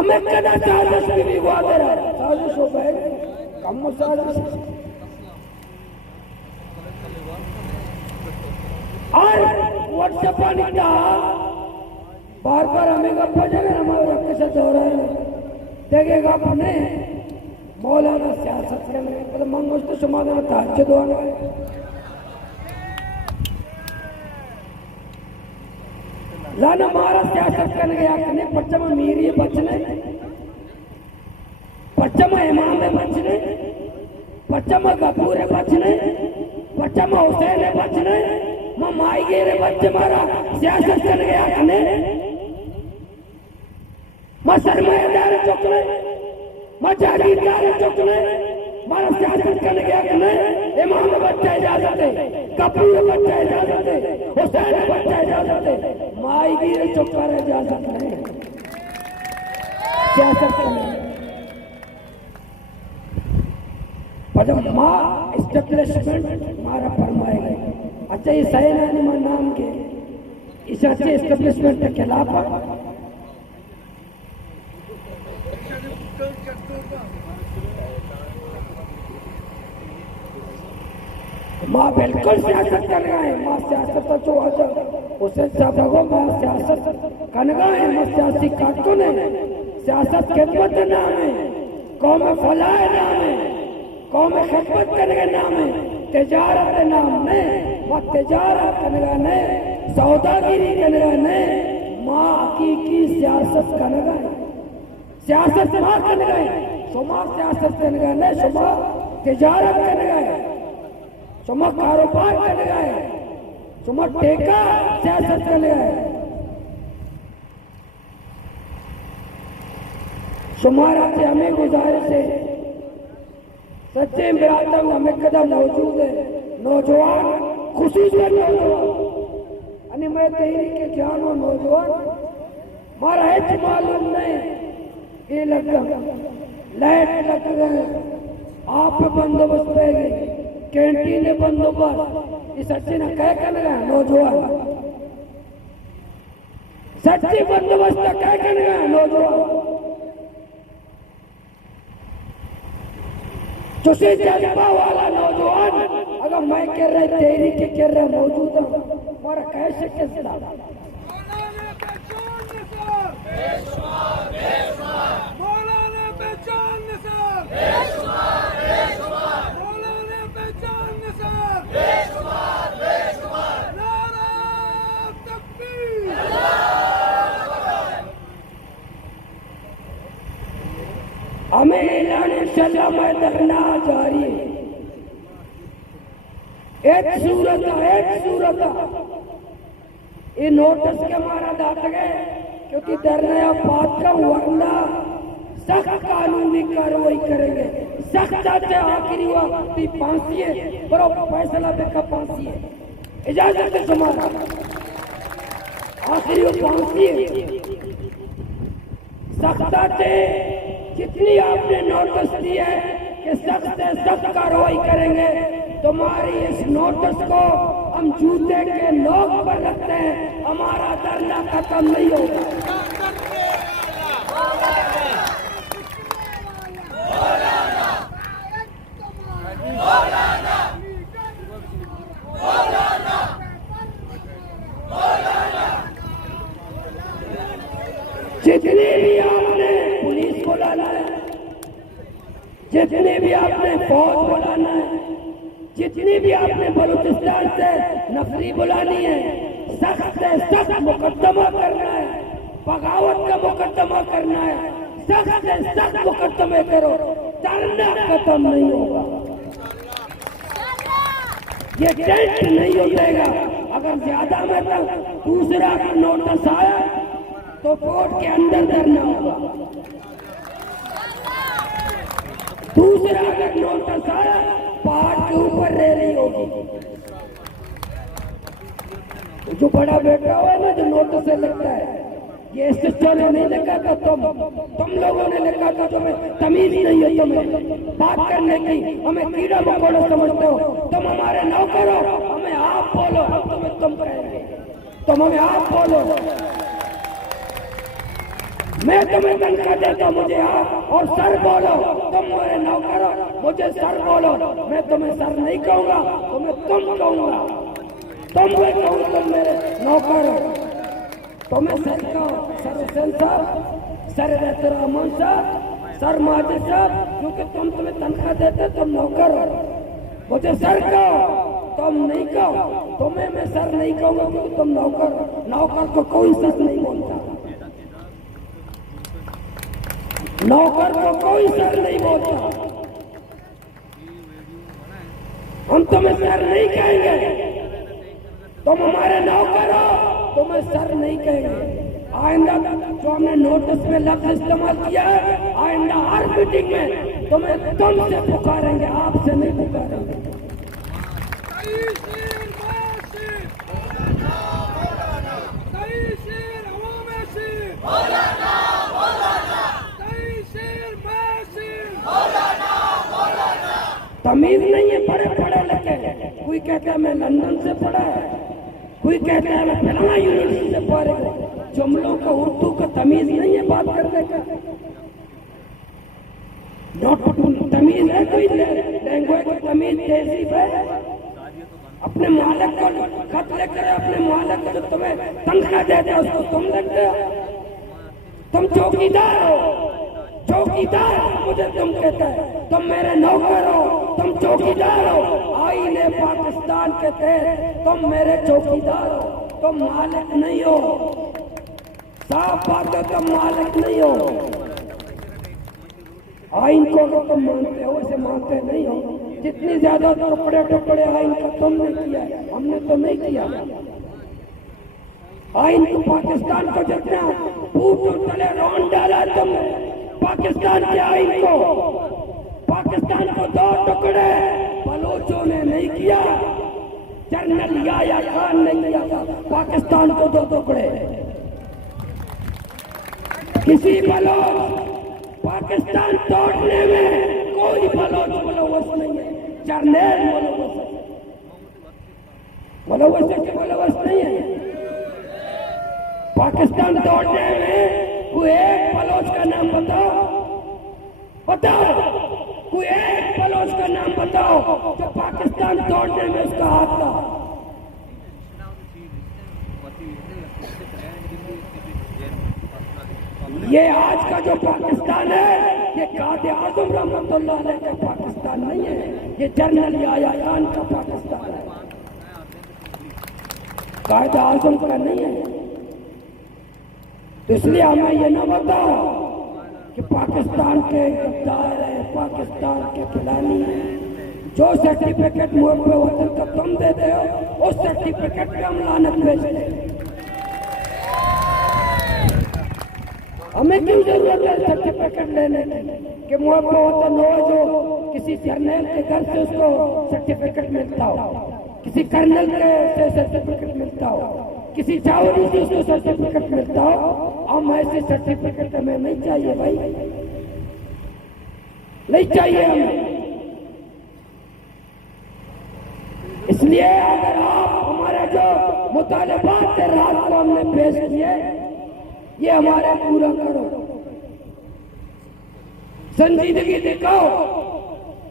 हमें कदा साजिश भी वादे रहा साजिश हो गए कम साजिश और व्हाट्सएप निकला बार बार हमें गप्पा जगह हमारे रखे से हो रहे हैं देखेगा अपने मौलाना सियासत करने मतलब मंगोज तो समाधान था अच्छे दुआना लाना मारा सियासत करने गया कने पच्चम मीरी बचने पच्चम इमाम बचने पच्चम गफूर बचने पच्चम हुसैन बचने माई गेरे बच्चे मारा सियासत करने गया कने सरमायादार चुकने जागीरदार चुकने मारा सियासत करने गया कने इमाम बच्चा इजाजत है कपूर बच्चा इजाजत है हुसैन बच्चा इजाजत है माई गिर चुकर इजाजत नहीं सियासत करने पर जब माँ एस्टेब्लिशमेंट मारा फरमाएगा अच्छा ये सही नानी मां नाम के इस अच्छे एस्टेब्लिशमेंट के खिलाफ माँ बिल्कुल सियासत कर रहा है माँ सियासत तो जो आज उसे सब माँ सियासत कर रहा है माँ सियासी कारकुन है सियासत खिदमत नाम है कौम फलाह नाम है कौम खिदमत करने नाम है तिजारत नाम ने माँ तिजारत करने ने सौदागिरी करने ने माँ हकीकी सियासत करने सियासत माँ करने शुमा सियासत करने ने शुमा तिजारत करने शुमा कारोबार करने गए शुमा टेका सियासत करने गए शुमारा से हमें गुजारिश है सच्चे बिरादर हमें कदम मौजूद है नौजवान खुसूसन नौजवान अनि मैं तेरी के जान और नौजवान मारा है मालूम नहीं ये लग लाइट लग गए आप बंदोबस्त पे गई कैंटीन बंदोबस्त इस सच्चे ना कह कर लगा नौजवान सच्ची बंदोबस्त कह कर लगा नौजवान तुझे जज्बा वाला नौजवान अगर मैं कह रहे तेरी के कह रहे मौजूद हूँ और कैसे कैसे हमें ऐलान सलाम करना जारी एक सूरत ये नोटिस के मारा दात गए क्योंकि डरना बात का वरना सख्त कानूनी कार्रवाई करेंगे सख्त से आखिरी वक्त फांसी है पर फैसला बेका फांसी है इजाजत है तुम्हारा आखिरी फांसी है सख्ता से जितनी आपने नोटिस दी है कि सख्त से सख्त कार्रवाई करेंगे तुम्हारी इस नोटिस को हम जूते के नोक पर रखते हैं हमारा धरना खत्म नहीं होगा जितने भी आपने पुलिस बुलाना है जितने भी आपने फौज बुलाना है जितनी भी आपने बलूचिस्तान से नफरी बुलानी है सख्त से सख्त मुकदमा करना है बगावत का मुकदमा करना है सख्त से सख्त मुकदमे करो धरना खत्म नहीं होगा ये टेंट नहीं हो जाएगा अगर ज्यादा मतलब दूसरा नोटिस आया तो कोर्ट के अंदर धरना होगा दूसरा अगर नोटिस आया पहाड़ के ऊपर रैली होगी जो बड़ा बेटा हुआ है ना जो नोटिस से लगता है ये सिस्टर ने नहीं लिखा था तुम लोगों ने लिखा था तुम्हें तमीज नहीं है तुम्हें बात करने की हमें कीड़ा मकोड़ा समझते हो तुम हमारे नौकर हो हमें आप बोलो हम तुम्हें तुम कहेंगे तुम हमें आप बोलो मैं तुम्हें तनख्वाह देता हूँ, मुझे और सर बोलो, तुम मेरे नौकर हो, मुझे सर बोलो। मैं तुम्हें सर नहीं कहूँगा, तुम्हें तुम कहूँगा। तुम मैं कहूँ, तुम मेरे नौकर हो, तुम्हें सर कहो। सर हुसैन साहब, सर रहमान साहब, सर माजिद साहब, क्योंकि तुम्हें तनख्वाह देते, तुम नौकर हो। मुझे सर कहो, तुम नहीं कहो। तुम्हें मैं सर नहीं कहूँगा क्योंकि तुम नौकर हो। नौकर को कोई सर नहीं बोलता, नौकर को कोई सर नहीं बोलता। हम तुम्हें सर नहीं कहेंगे, तुम हमारे नौकर हो, तुम्हें सर नहीं कहेंगे। आइंदा जो हमने नोटिस में लफ्ज इस्तेमाल किया है, आइंदा हर मीटिंग में तुम्हें तुमसे पुकारेंगे, आपसे नहीं पुकारेंगे। तमीज नहीं है, बड़े पढ़े लिखे। कोई कहता है मैं लंदन से पढ़ा है, कोई कहता है मैं फलाना यूनिवर्सिटी से पढ़ा है। जुमलों का उर्दू का तमीज नहीं है बात करने का। तमीज है कोई लैंग्वेज की तमीज, तहजीब है। अपने मालिक को खत लेकर, अपने मालिक को जो तुम्हें तनख्वाह देते हो उसको तुम लिखते हो। तुम चौकीदार हो, चौकीदार मुझे तुम कहते हैं। तुम मेरे नौकर हो, तुम चौकीदार हो। आईने पाकिस्तान के तहत तुम मेरे चौकीदार हो, तुम मालिक नहीं हो। साफ बात है, तुम मालिक नहीं हो। आइन को अगर तुम मानते हो, उसे मानते नहीं हो। जितनी ज्यादा टुकड़े टुकड़े आइन का तुमने किया, हमने तो नहीं किया। आइन को पाकिस्तान को जितना फूट तले रौंद डाला तुमने, पाकिस्तान के आइन को, पाकिस्तान को दो टुकड़े बलोचों ने नहीं किया, जनरल याया खान ने किया था पाकिस्तान को दो टुकड़े। किसी बलोच पाकिस्तान तोड़ने में कोई बलोच मुलव्वस नहीं है, जर्नल मुलव्वस है कि मुलव्वस नहीं है। पाकिस्तान तोड़ने में कोई एक बलोच का नाम बताओ, बताओ कोई एक बलोच का नाम बताओ जो पाकिस्तान तोड़ने में उसका हाथ था। ये आज का जो पाकिस्तान है, ये कायदे आज़म रहमतुल्लाह अलैह का पाकिस्तान नहीं है, ये जनरल याया खान का पाकिस्तान है, कायदे आज़म का नहीं है। तो इसलिए हमें ये न बताओ कि पाकिस्तान के गद्दार है, पाकिस्तान के फलानी है। जो सर्टिफिकेट मुहब्बे वतन का तुम देते हो, उस सर्टिफिकेट पे हम लानत भेजते हैं। हमें क्यों जरूरत है सर्टिफिकेट लेने की कि मुहब्बे वतन हो, जो किसी जर्नल के घर से उसको सर्टिफिकेट मिलता हो, किसी कर्नल से सर्टिफिकेट मिलता हो, किसी चावली से उसको सर्टिफिकेट मिलता हो। हम ऐसे सर्टिफिकेट हमें नहीं चाहिए भाई, नहीं चाहिए हमें। इसलिए अगर आप हमारे जो मुतालबात के रात को हमने पेश किए, ये हमारे पूरा करो। संजीदगी दिखाओ,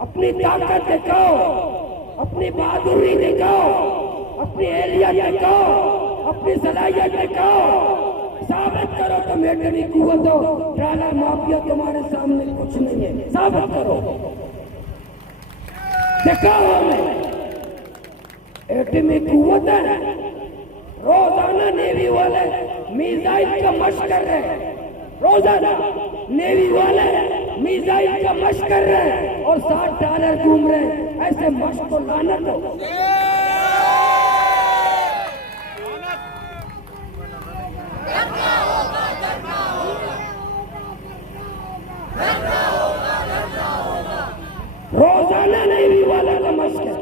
अपनी ताकत दिखाओ, अपनी बहादुरी दिखाओ, अपनी एहलियत दिखाओ, अपनी सलाहियत दिखाओ। साबित करो तुम एटमी कुव्वत हो, ट्राला माफिया तुम्हारे सामने कुछ नहीं है। साबित करो, दिखाओ हमें एटमी कुव्वत है। रोजाना नेवी वाले मिसाइल का मशक कर रहे हैं, रोजाना नेवी वाले मिसाइल का मशक कर रहे हैं और $60 घूम रहे हैं। ऐसे मशक को लानत हो। रोजाना नेवी वाले का मशक है।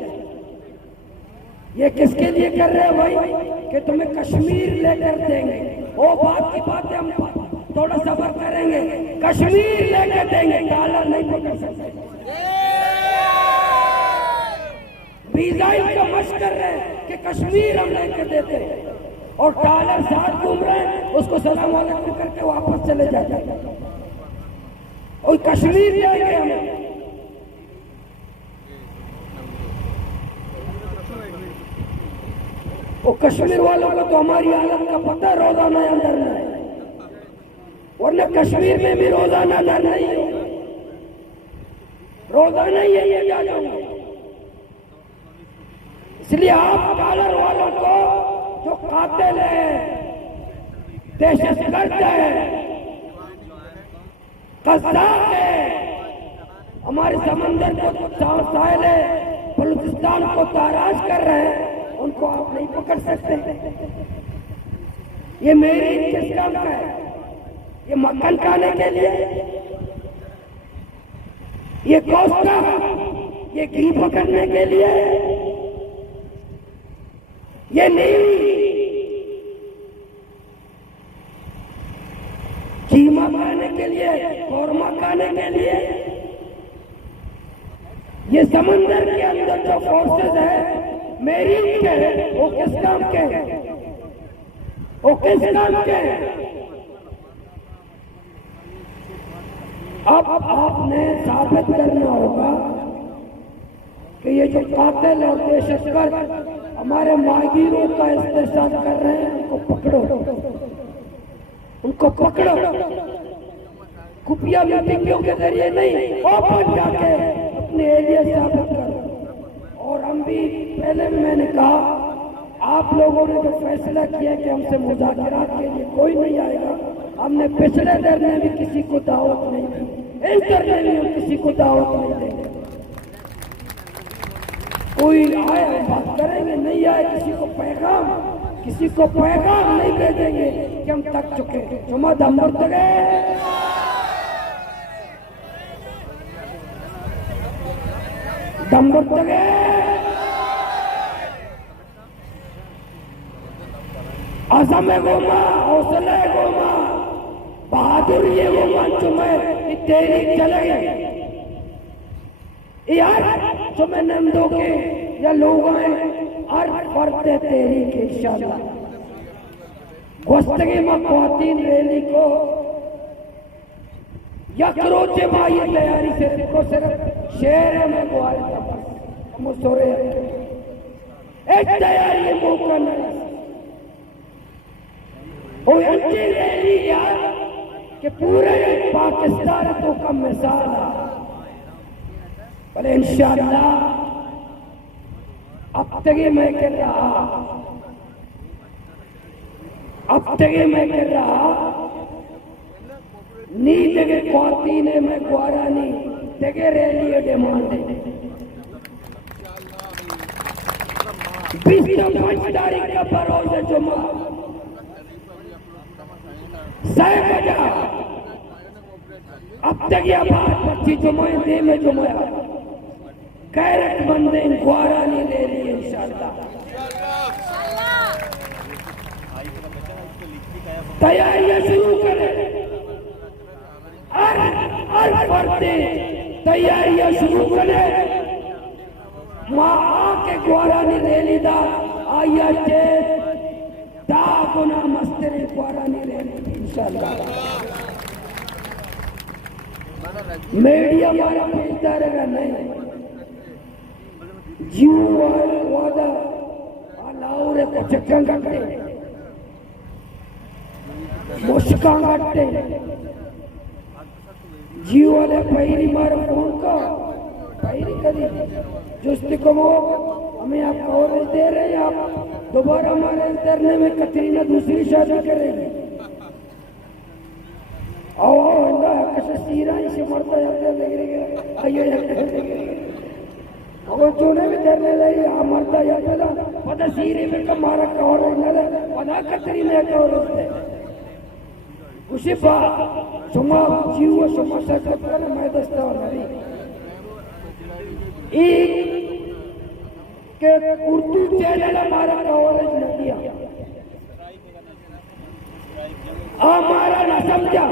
ये किसके लिए कर रहे हैं भाई? कि तुम्हें कश्मीर लेकर देंगे। वो बात की बात है, हम थोड़ा सफर करेंगे, कश्मीर लेकर देंगे, डॉलर नहीं पकड़ सकते। मिसाइल का मशक कर रहे हैं कि कश्मीर हम लेकर देते हैं। और टालर साथ घूम रहे हैं, उसको सलाम वालेकुम करके वापस चले जाते हैं। और कश्मीर जाएंगे हम, और कश्मीर वालों को तो हमारी हालत का पता है, रोजाना यहाँ डरना है, वरना कश्मीर में भी रोजाना डर नहीं है, रोजाना ही ये जा जाऊंगा। इसलिए आप डॉलर वालों को जो कातिल है, दहशतगर्द है, कज़्ज़ाब है, हमारे समंदर को साहिल बलूचिस्तान को ताराज कर रहे हैं, उनको आप नहीं पकड़ सकते। ये मेरी किस काम का है? ये मक्खन खाने के लिए, ये कोफ्ता, ये घी पकड़ने के लिए, ये नहीं कीमा खाने के लिए, कौरमा खाने के लिए। ये समंदर के अंदर जो फोर्सेस है मेरी के, वो किस काम के हैं? वो किस काम के हैं? अब आपने साबित करना होगा कि ये जो कातिल और दहशतगर्द हमारे माहिरों का इस्तेमाल कर रहे हैं, उनको पकड़ो, उनको पकड़ो। खुफिया मीटिंगों के जरिए नहीं, ओपन जाके अपने एरिया साबित करो। और हम भी पहले मैंने कहा, आप लोगों ने जो फैसला किया कि हमसे मुज़ाकरात के लिए कोई नहीं आएगा, हमने पिछले दर में भी किसी को दावत नहीं दी, इस दर में भी हम किसी को दावत नहीं देंगे। कोई आए हम बात करेंगे, नहीं आए किसी को पैगाम नहीं भेजेंगे कि हम थक चुके, जुमा दम तक गए। दम तक गए, आज़म गोमा, हौसला गोमा, बहादुरी गोमा, तुम्हें तेरी चलेगी यार, तुम्हें नंदों के या लोग आए हर फरते तेरी के इंशाल्लाह। गोस्तगी में ख्वातीन रैली को या करोचे माई तैयारी से देखो, सिर्फ शेर में गुआर मुसोरे एक तैयारी मौका नहीं वो अंची रैली यार कि पूरे पाकिस्तान को का मिसाल है। पर इंशाअल्लाह अब तक मैं कर रहा, अब तक मैं कर रहा नींद के ख्वातीन में गुआरानी तगे रैली डिमांड 20 तारीख का बरोज जुमा 100 बजा, अब तक यह बात 25 जुमाएं दे में जुमाया गैरत बंदे गुआरानी ले ली इंशाअल्लाह। तैयारियां शुरू करें, हर फरते तैयारियां शुरू करें। माँ आके गुआरानी ले ली दा आया चे दा गुना मस्तेरे गुआरानी ले ली इंशाअल्लाह। मीडिया हमारा मिलता रहेगा नहीं, जीव वादा अलाउरे को चक्का करते मुश्का करते जीव वाले पैरी मार फोन को पैरी करी जुस्ती को वो हमें आप कवरेज दे रहे हैं, आप दोबारा हमारे इंटरने में कतरीना दूसरी शादी करेगी और सीरा इसे मरता जाते लग आइए अगर चूने में तेरने लगी आ मरता जाते ना पता सीरे में का मारा कवरेज न पता कतरीना कवरेज थे उसी बा सुमा जीव सुमा सकता मैं दस्ता नहीं के उर्दू चैनल हमारा कवरेज न दिया, हमारा न समझा।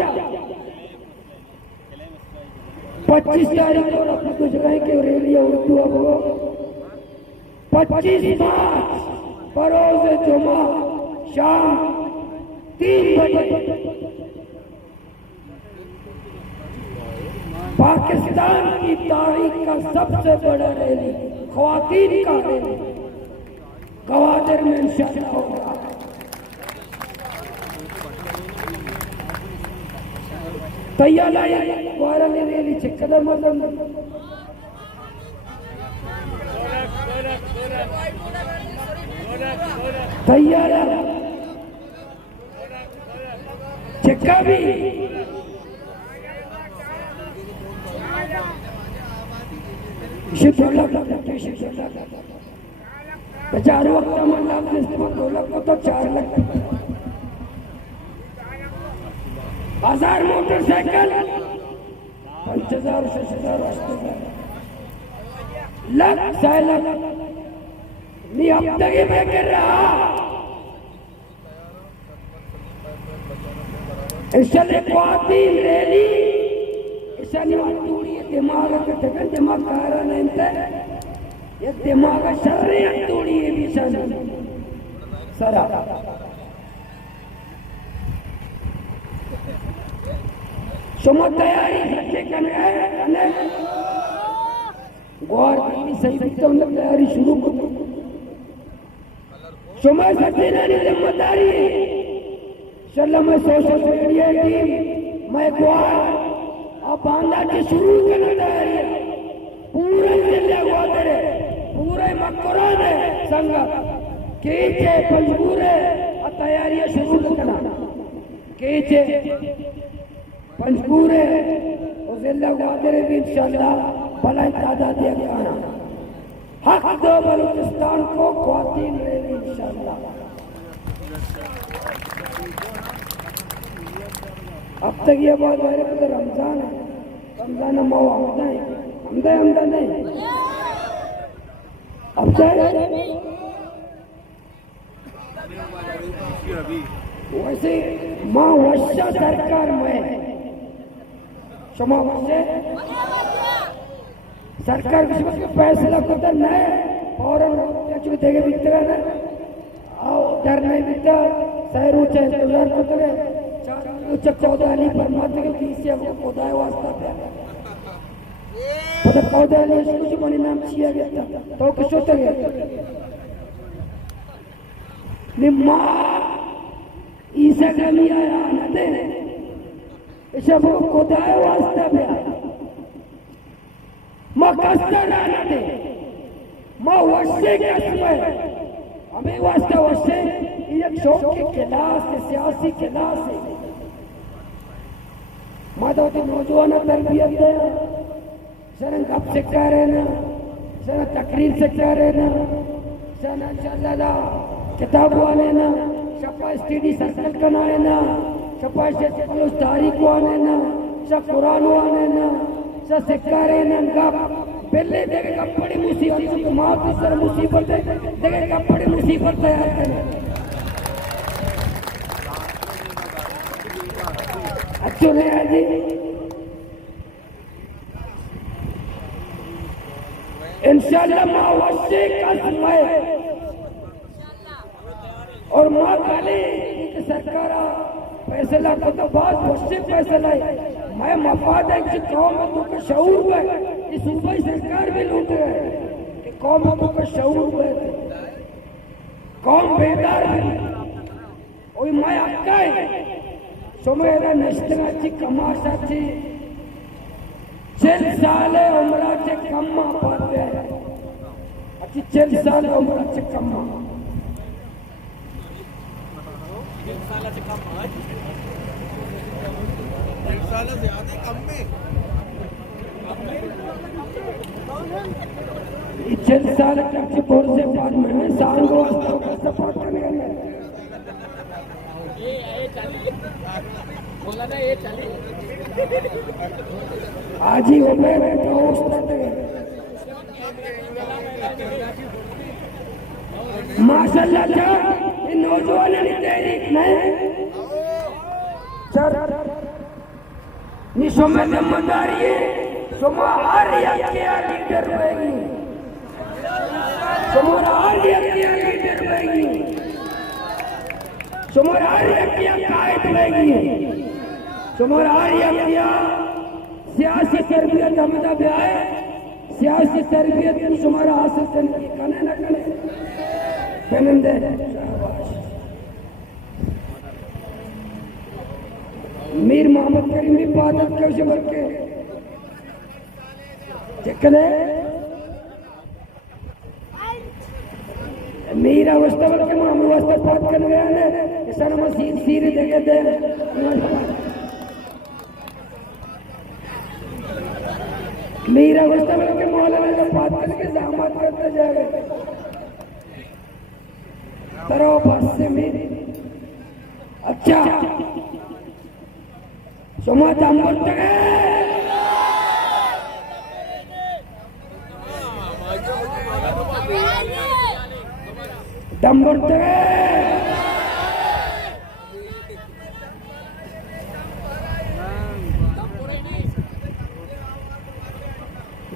25 तारीख को अपने कुछ रहे के रेलिया उर्दू अब 25 मार्च बरोज जुमा शाम 3 बजे पाकिस्तान की तारीख का सबसे बड़ा रैली ख्वातीन का रैली गवादर में इंशाअल्लाह होगा। तैयार रैली चिक्कदर मतलब तैयार चिक्का भी हजार वक्त को तो 4 लाख 1000 मोटरसाइकिल 5000 6000 लाख 6 लाख नहीं अब तक ही मैं कर रहा इसलिए ख्वातीन रैली तूड़ी दिमाग दिमाग कारण ये दिमाग शरीर तूड़ी भी सरा सुमा तैयारी सच्चे करने गौर की सही तो तैयारी शुरू करो सुमा सच्चे जिम्मेदारी चलो मैं सोशल मीडिया टीम मैं गौर अब बांधा की शुरू करना तैयारी पूरे जिले ग्वादर पूरे मकरों ने संघ केचे पंजगूरे तैयारियां शुरू करना केचे पंजगूरे और जिले ग्वादर भी इंशाअल्लाह भला तादाद आना हक दो बलूचिस्तान को ख्वातीन रैली इंशाअल्लाह। अब तक ये बात मेरे पता रमजान है रमजान माओ हमदा नहीं अब वैसे माँ वर्षा सरकार में क्षमा वर्षे सरकार फैसला को तो नए और देखे बिकते ना डर नहीं बिकता शहरों चौदाली परमात्मा के बीच से पौधा वास्ता पे पौधा कुछ मनी नाम छिया गया तो कुछ होता गया निम्मा ईसा कमी आया ना दे इसे वो पौधा वास्ता पे माँ कस्ता ना दे माँ वर्षे कसम हमें वास्ता वर्षे ये शौक के खिलाफ से सियासी खिलाफ से माता तो नौजवान तरबियत देना सर गप से कह रहे ना सर तकरीर से कह रहे ना सर इंशाअल्लाह किताब वाले ना शपा स्टडी सर्कल बनाए ना शपा से तारीख वाले ना सब कुरान वाले ना सब सिक्का रहे ना गप पहले देखेगा बड़ी मुसीबत माँ तो सर मुसीबत देखेगा बड़ी मुसीबत तैयार करें अच्छो नहीं है जी इंशाअल्लाह माँ वश्य का समय और माँ काली सरकार फैसला को तो बहुत वश्य फैसला है मैं मफाद है कि कौम को शऊर हुए इस सूबाई सरकार भी लूट गए कि कौम को शऊर हुए कौम बेदार है और मैं अक्का है सोमेरा नष्टाची कमाशाची 6 साल उमराचे कम्मा पाते अच्छी 6 साल उमराचे कम्मा 6 सालाचे कम्मा 6 साल ज्यादा कम्मे 6 साल कच्चे बोर से बाद में सांगो वास्तव का सपोर्ट करने ये चली बोला ना ये चली आज ही हो गए माशाल्लाह ये नौजवान तहरीक नहीं सर निशो में जिम्मेदारी है सुमा हर लीडर बनेगी सुमा हर लीडर बनेगी शुमार आर्या कायद रहेगी शुमार आर्या सियासी तरबियत हमदा ब्याह सियासी तरबियत शुमार हासिल करने कने न कने पहनंदे मीर मोहम्मद करीम की इबादत के शुमार के जिकने मीरा वस्तवल के मामू वास्ते बात करने गया ने सर मसीह सीर देके दे मीरा वस्तवल के मौलाना से बात करके जहमत करते जाएगा तरो बस से मेरी अच्छा सुमा दम करते गए दम करते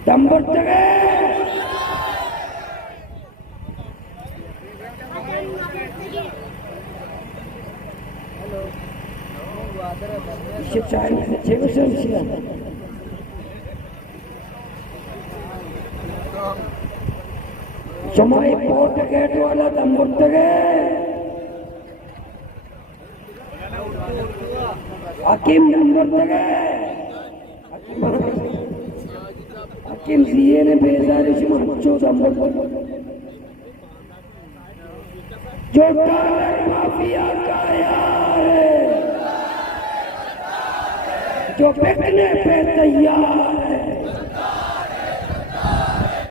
दम करते समाई पोर्ट गेट वाला दम करते हकीम दम करते हकीम सीए ने बेजारी से मच्छो दम करते जो डॉलर माफिया का यार है जो बिकने पे तैयार